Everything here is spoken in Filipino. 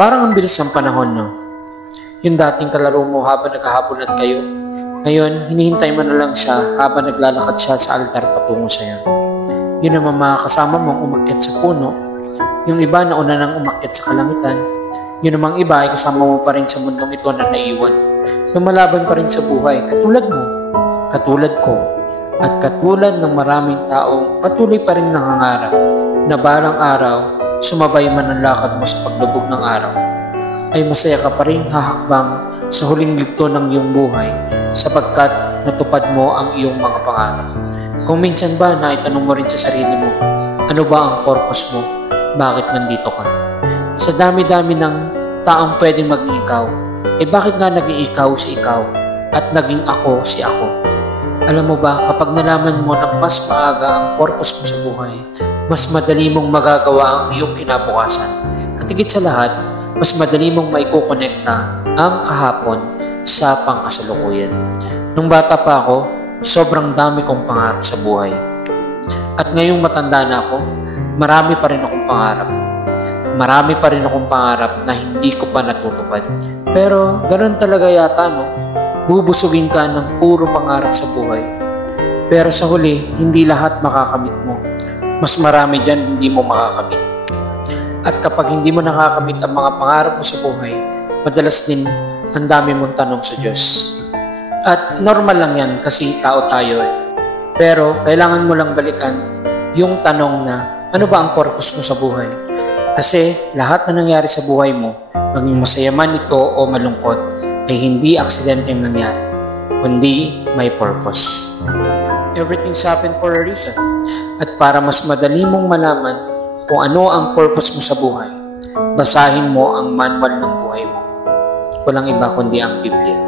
Parang ang bilis ng panahon, no? Yung dating kalaro mo habang naghahabulan kayo, ngayon, hinihintay mo na lang siya habang naglalakad siya sa altar patungo sa'yo. Yun naman mga kasama mong umakyat sa puno, yung iba na una nang umakyat sa kalangitan, yun namang iba ay kasama mo pa rin sa mundong ito na naiwan, lumalaban pa rin sa buhay, katulad mo, katulad ko, at katulad ng maraming taong patuloy pa rin nangangarap na balang araw, sumabay man ang lakad mo sa paglubog ng araw, ay masaya ka pa rin hahakbang sa huling yugto ng iyong buhay sapagkat natupad mo ang iyong mga pangarap. Kung minsan ba na itanong mo rin sa sarili mo, ano ba ang purpose mo? Bakit nandito ka? Sa dami-dami ng taong pwedeng maging ikaw, bakit nga naging ikaw si ikaw at naging ako si ako? Alam mo ba, kapag nalaman mo ng mas maaga ang purpose mo sa buhay, mas madali mong magagawa ang iyong kinabukasan. At higit sa lahat, mas madali mong maikukonekta ang kahapon sa pangkasalukuyan. Nung bata pa ako, sobrang dami kong pangarap sa buhay. At ngayong matanda na ako, marami pa rin akong pangarap. Marami pa rin akong pangarap na hindi ko pa natutupad. Pero ganoon talaga yata, no? Bubusugin ka ng puro pangarap sa buhay. Pero sa huli, hindi lahat makakamit mo. Mas marami dyan hindi mo makakamit. At kapag hindi mo nakakamit ang mga pangarap mo sa buhay, madalas din ang dami mong tanong sa Diyos. At normal lang yan kasi tao tayo eh. Pero kailangan mo lang balikan yung tanong na ano ba ang purpose mo sa buhay? Kasi lahat na nangyari sa buhay mo, maging masaya man ito o malungkot, ay hindi aksidenteng nangyari, kundi may purpose. Everything's happened for a reason. At para mas madali mong malaman kung ano ang purpose mo sa buhay, basahin mo ang manual ng buhay mo. Walang iba kundi ang Biblia.